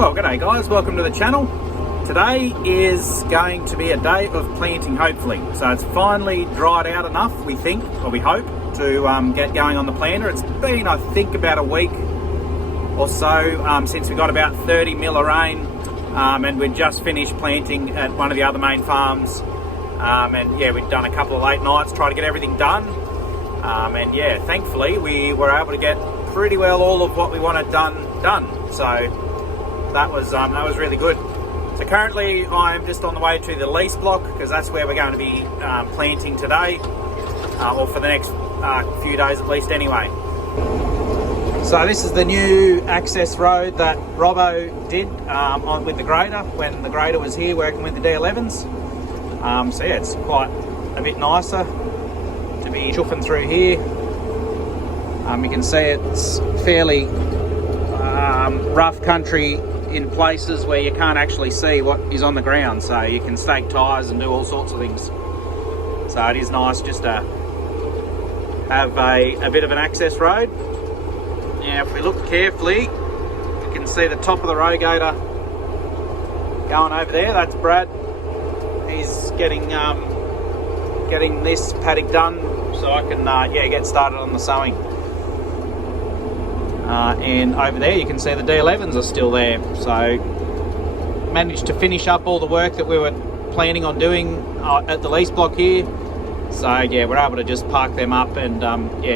Well, g'day guys, welcome to the channel. Today is going to be a day of planting, hopefully. So it's finally dried out enough, we think, or we hope, to get going on the planter. It's been, I think, about a week or so since we got about 30 mil of rain, and we'd just finished planting at one of the other main farms. And yeah, we'd done a couple of late nights trying to get everything done. And yeah, thankfully we were able to get pretty well all of what we wanted done. So that was really good. So currently I'm just on the way to the lease block because that's where we're going to be planting today, or for the next few days at least anyway. So this is the new access road that Robbo did with the grader when the grader was here working with the D11s. So yeah, it's quite a bit nicer to be chuffing through here. You can see it's fairly rough country in places where you can't actually see what is on the ground, so you can stake tyres and do all sorts of things. So it is nice just to have a bit of an access road. Now if we look carefully, you can see the top of the rogator going over there. That's Brad. He's getting this paddock done so I can get started on the sowing. And over there you can see the D11s are still there, so managed to finish up all the work that we were planning on doing at the lease block here. So yeah, we're able to just park them up and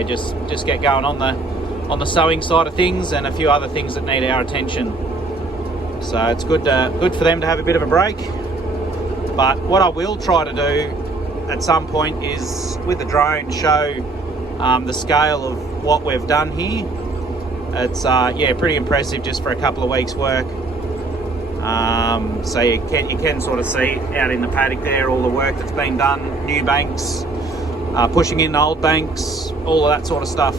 just get going on the sowing side of things and a few other things that need our attention. So it's good for them to have a bit of a break. But what I will try to do at some point is with the drone show the scale of what we've done here. It's pretty impressive just for a couple of weeks work. So you can sort of see out in the paddock there all the work that's been done, new banks, pushing in old banks, all of that sort of stuff.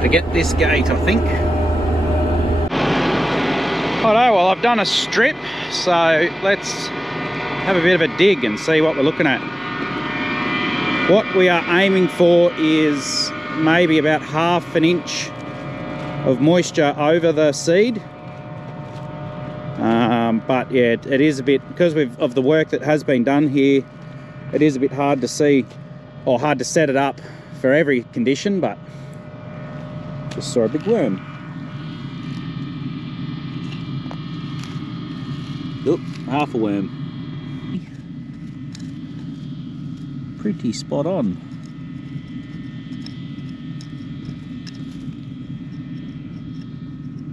To get this gate, I think. Alright, well I've done a strip, so let's have a bit of a dig and see what we're looking at. What we are aiming for is maybe about half an inch of moisture over the seed. But yeah, it is a bit, because of the work that has been done here, it is a bit hard to see, or hard to set it up for every condition, but just saw a big worm. Oop, half a worm. Pretty spot on.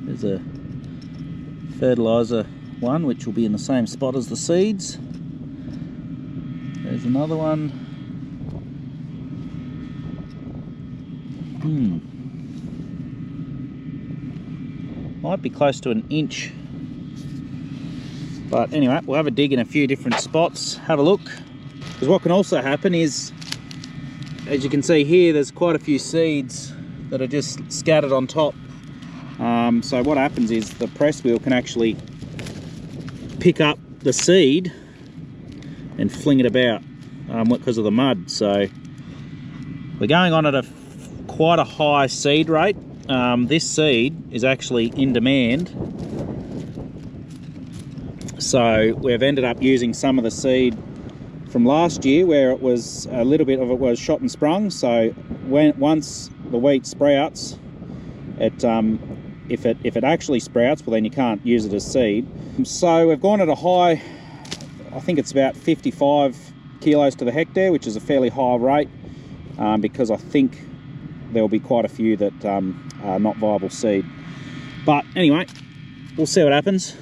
There's a fertilizer one which will be in the same spot as the seeds. There's another one. Might be close to an inch, but anyway, we'll have a dig in a few different spots, have a look, because what can also happen is, as you can see here, there's quite a few seeds that are just scattered on top. So what happens is the press wheel can actually pick up the seed and fling it about because of the mud. So we're going on at quite a high seed rate. This seed is actually in demand, so we've ended up using some of the seed from last year where it was a little bit of it was shot and sprung. So once the wheat sprouts, if it actually sprouts, well then you can't use it as seed. So we've gone at a high, I think it's about 55 kilos to the hectare, which is a fairly high rate, because I think there'll be quite a few that are not viable seed. But anyway, we'll see what happens.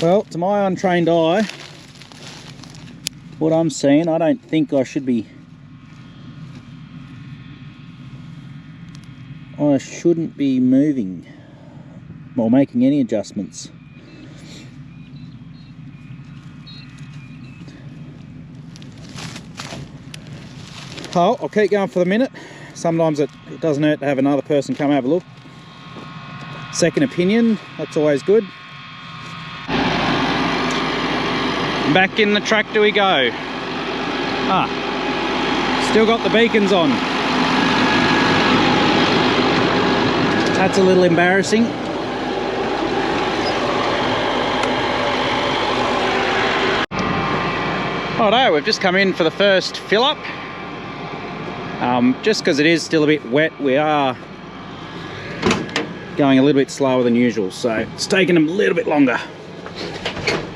Well, to my untrained eye, what I'm seeing, I don't think I shouldn't be moving or making any adjustments. I'll keep going for the minute. Sometimes it doesn't hurt to have another person come have a look. Second opinion, that's always good. Back in the tractor we go. Still got the beacons on. That's a little embarrassing. Righto, we've just come in for the first fill up. Just because it is still a bit wet, we are going a little bit slower than usual, so it's taking them a little bit longer.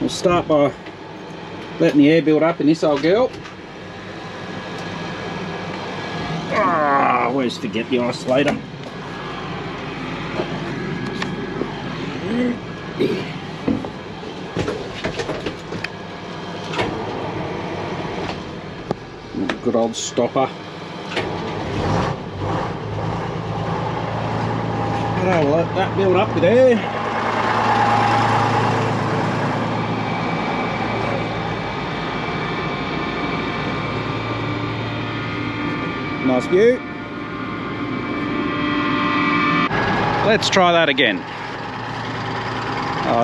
We'll start by letting the air build up in this old girl. I always forget the isolator. Good old stopper. I'll let that build up with air. Nice view. Let's try that again.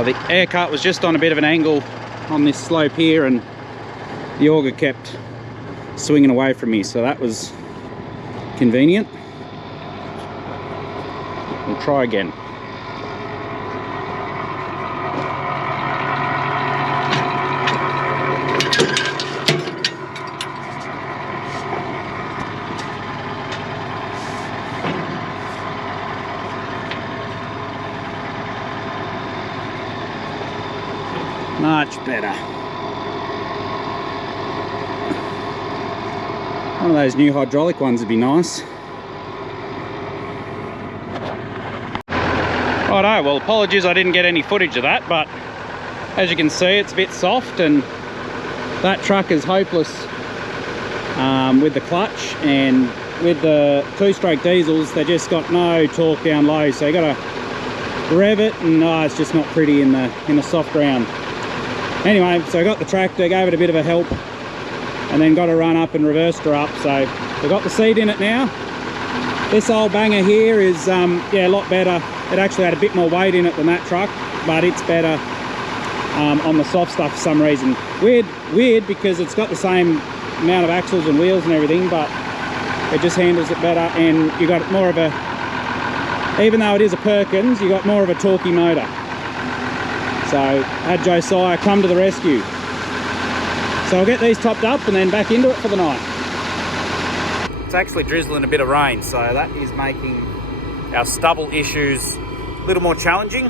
The air cut was just on a bit of an angle on this slope here, and the auger kept swinging away from me, so that was convenient. We'll try again. Much better. One of those new hydraulic ones would be nice. Righto, well, apologies I didn't get any footage of that, but as you can see, it's a bit soft, and that truck is hopeless with the clutch, and with the two-stroke diesels, they just got no torque down low, so you got to rev it, and it's just not pretty in the soft ground. Anyway, so I got the tractor, gave it a bit of a help, and then got to run up and reversed her up, so we've got the seat in it now. This old banger here is yeah, a lot better. It actually had a bit more weight in it than that truck, but it's better on the soft stuff for some reason. Weird because it's got the same amount of axles and wheels and everything, but it just handles it better, and you got more of a, even though it is a Perkins, you got more of a torquey motor. So had Josiah come to the rescue. So I'll get these topped up and then back into it for the night. It's actually drizzling a bit of rain, so that is making our stubble issues a little more challenging.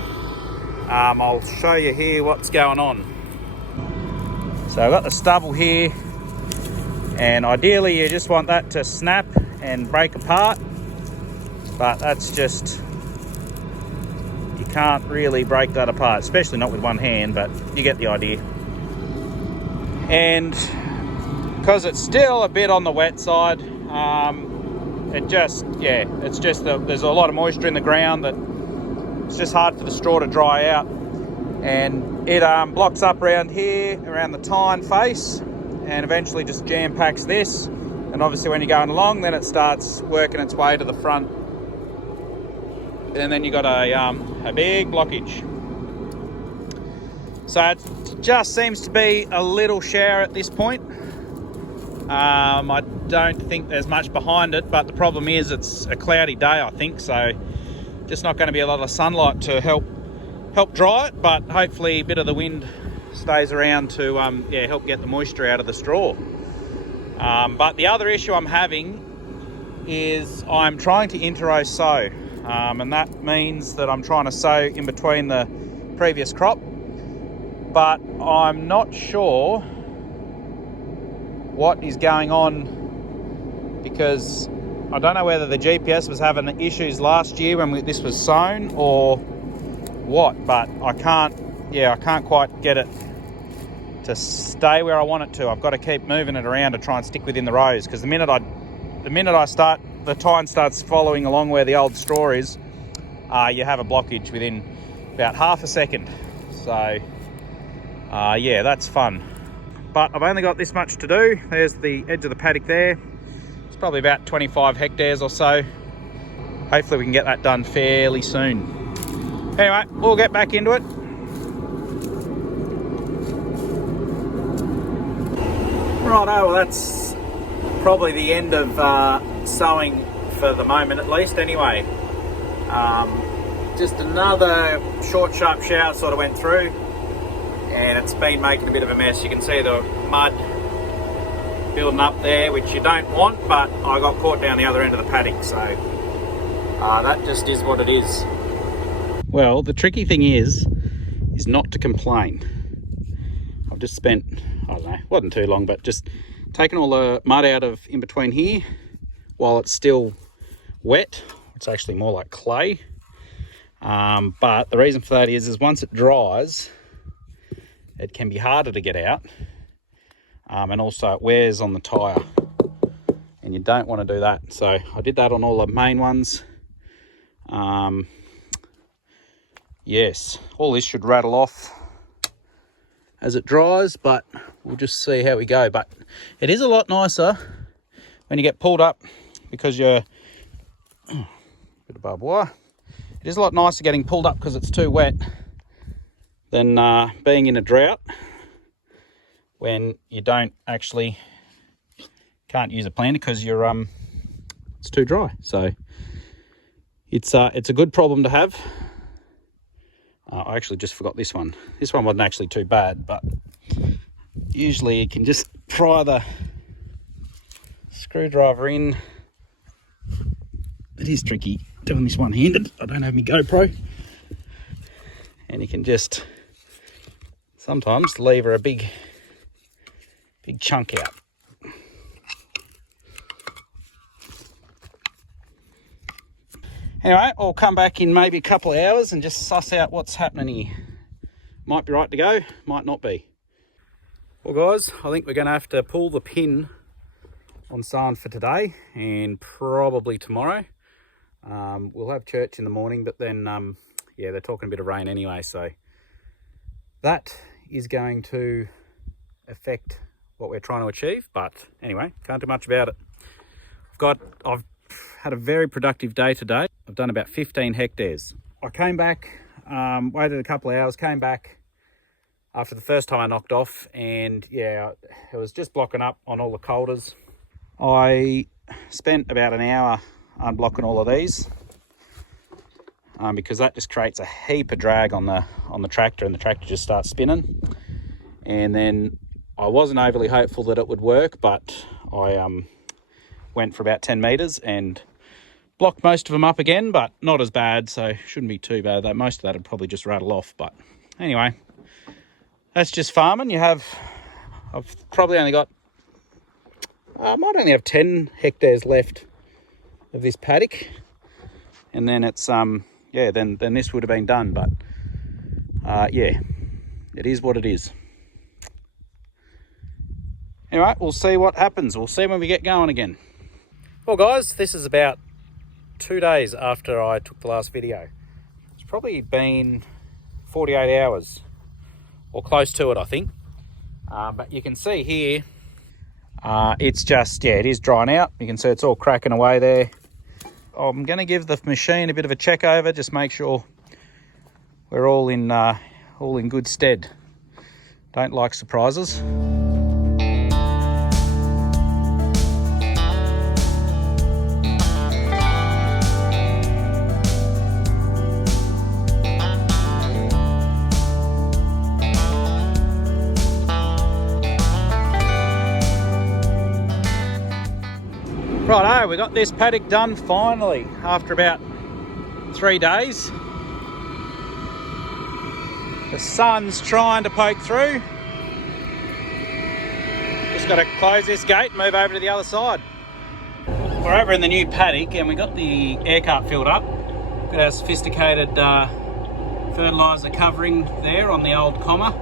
I'll show you here what's going on. So I've got the stubble here, and ideally you just want that to snap and break apart, but that's just, you can't really break that apart, especially not with one hand, but you get the idea. And because it's still a bit on the wet side, it just, yeah, it's just there's a lot of moisture in the ground that it's just hard for the straw to dry out, and it blocks up around here, around the tine face, and eventually just jam packs this. And obviously when you're going along, then it starts working its way to the front, and then you got a big blockage. So it just seems to be a little shower at this point. I don't think there's much behind it, but the problem is it's a cloudy day, I think, so just not going to be a lot of sunlight to help dry it, but hopefully a bit of the wind stays around to yeah, help get the moisture out of the straw. But the other issue I'm having is I'm trying to interrow sow, and that means that I'm trying to sow in between the previous crop, but I'm not sure what is going on, because I don't know whether the GPS was having issues last year when this was sown or what, but I can't quite get it to stay where I want it to. I've got to keep moving it around to try and stick within the rows, because the minute I start, the tine starts following along where the old straw is, you have a blockage within about half a second. So yeah, that's fun. But I've only got this much to do. There's the edge of the paddock there. It's probably about 25 hectares or so. Hopefully we can get that done fairly soon. Anyway, we'll get back into it. Righto, well that's probably the end of sowing for the moment at least anyway. Just another short sharp shower sort of went through and it's been making a bit of a mess. You can see the mud building up there, which you don't want, but I got caught down the other end of the paddock, so that just is what it is. Well, the tricky thing is not to complain. I've just spent, I don't know, wasn't too long, but just taken all the mud out of in between here while it's still wet. It's actually more like clay. But the reason for that is once it dries, it can be harder to get out. And also it wears on the tyre. And you don't want to do that. So I did that on all the main ones. Yes, all this should rattle off as it dries, but we'll just see how we go. But it is a lot nicer when you get pulled up because you're bit of barbed wire. It is a lot nicer getting pulled up because it's too wet than being in a drought when you don't actually can't use a planter because you're it's too dry. So it's a good problem to have. I actually just forgot this one. This one wasn't actually too bad, but usually you can just pry the screwdriver in. It is tricky doing this one-handed. I don't have my GoPro. And you can just sometimes lever a big chunk out. Anyway, I'll come back in maybe a couple of hours and just suss out what's happening here. Might be right to go, might not be. Well guys, I think we're going to have to pull the pin on sowing for today and probably tomorrow. We'll have church in the morning, but then, yeah, they're talking a bit of rain anyway, so that is going to affect what we're trying to achieve. But anyway, can't do much about it. I've had a very productive day today. I've done about 15 hectares. I came back, waited a couple of hours, came back after the first time I knocked off, and yeah, it was just blocking up on all the coulters. I spent about an hour unblocking all of these because that just creates a heap of drag on the tractor, and the tractor just starts spinning. And then I wasn't overly hopeful that it would work, but I went for about 10 meters and blocked most of them up again, but not as bad, so shouldn't be too bad. Though most of that would probably just rattle off. But anyway, that's just farming. I've probably only got, I might only have 10 hectares left of this paddock, and then it's yeah, then this would have been done. But yeah, it is what it is. Anyway, we'll see what happens. We'll see when we get going again. Well guys, this is about 2 days after I took the last video. It's probably been 48 hours or close to it, I think. But you can see here, it's just, yeah, it is drying out. You can see it's all cracking away there. I'm going to give the machine a bit of a check over, just make sure we're all in good stead. Don't like surprises. Righto, we got this paddock done finally after about 3 days. The sun's trying to poke through. Just got to close this gate and move over to the other side. We're over in the new paddock and we got the air cart filled up. Got our sophisticated fertiliser covering there on the old comma.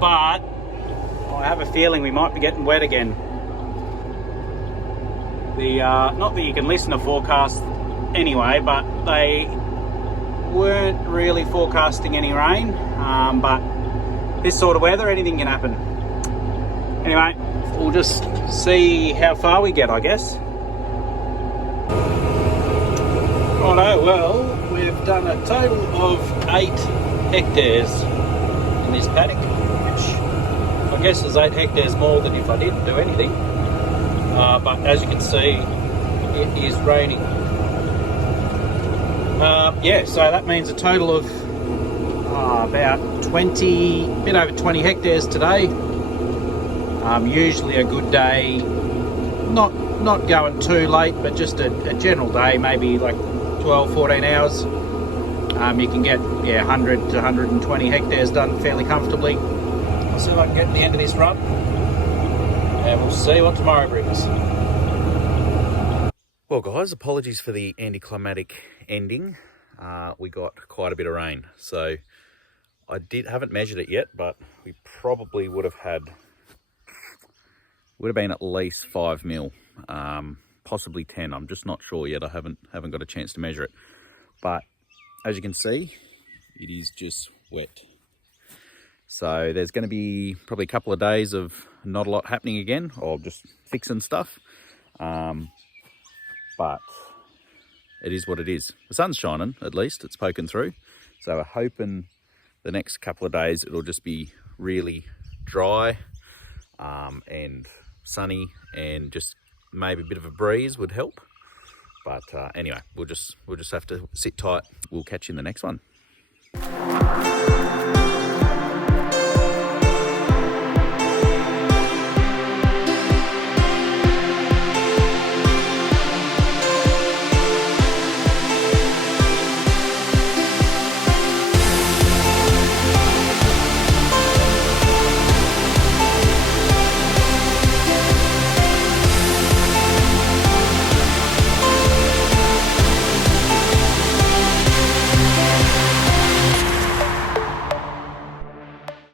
But I have a feeling we might be getting wet again. Not that you can listen to forecasts anyway, but they weren't really forecasting any rain. But this sort of weather, anything can happen. Anyway, we'll just see how far we get, I guess. Righto, well, we've done a total of 8 hectares in this paddock, which I guess is 8 hectares more than if I didn't do anything. But as you can see, it is raining. Yeah, so that means a total of about a bit over 20 hectares today. Usually a good day, not going too late, but just a general day, maybe like 12, 14 hours. You can get 100 to 120 hectares done fairly comfortably. I'll see if I can get to the end of this run, and we'll see what tomorrow brings. Well guys, apologies for the anticlimactic ending. We got quite a bit of rain, so I haven't measured it yet, but we probably would have been at least 5 mil, possibly 10. I'm just not sure yet. I haven't got a chance to measure it, but as you can see, it is just wet. So there's going to be probably a couple of days of not a lot happening again, or just fixing stuff. But it is what it is. The sun's shining, at least it's poking through. So we're hoping the next couple of days it'll just be really dry and sunny, and just maybe a bit of a breeze would help. But anyway, we'll just have to sit tight. We'll catch you in the next one.